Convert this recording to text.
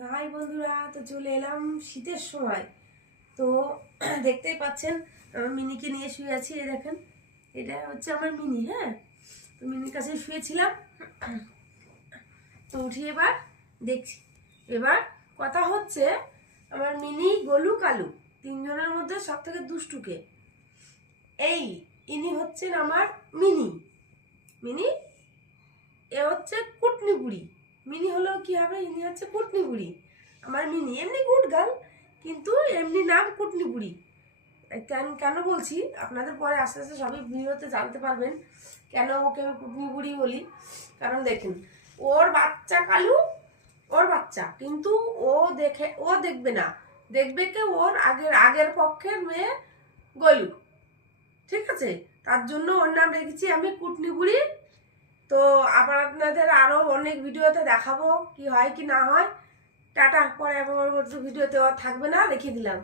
High বন্ধুরা, তো চলে এলাম শীতের সময়। তো দেখতেই পাচ্ছেন আমার মিনিকে নিয়ে শুয়ে আছি। এই দেখেন, এটা হচ্ছে আমার মিনি। হ্যাঁ, তো মিনির কাছে শুয়েছিলাম। তো উঠি এবার দেখছি। এবার কথা হচ্ছে, আমার মিনি, গোলু, কালু তিনজনের মধ্যে সব থেকে দুষ্টুকে এই ইনি হচ্ছেন আমার মিনি। মিনি এ হচ্ছে কুটনি বুড়ি। মিনি হলেও কি হবে, ইনি হচ্ছে কুটনি বুড়ি। আমার মিনি এমনি গুড গার্ল, কিন্তু এমনি নাম কুটনি বুড়ি। কেন কেন বলছি আপনাদের পরে আস্তে আস্তে সবই ভিডিওতে জানতে পারবেন কেন ওকে আমি কুটনি বুড়ি বলি। কারণ দেখেন, ওর বাচ্চা কালু, ওর বাচ্চা, কিন্তু ও দেখবে না, দেখবে কে, ওর আগের আগের পক্ষের মেয়ে গলু। ঠিক আছে, তার জন্য ওর নাম রেখেছি আমি কুটনি বুড়ি। তো আবার আপনাদের আরও অনেক ভিডিওতে দেখাবো কি হয় কি না হয়। টাটা, পরে পরবর্তী ভিডিওতে থাকবে না, রেখে দিলাম।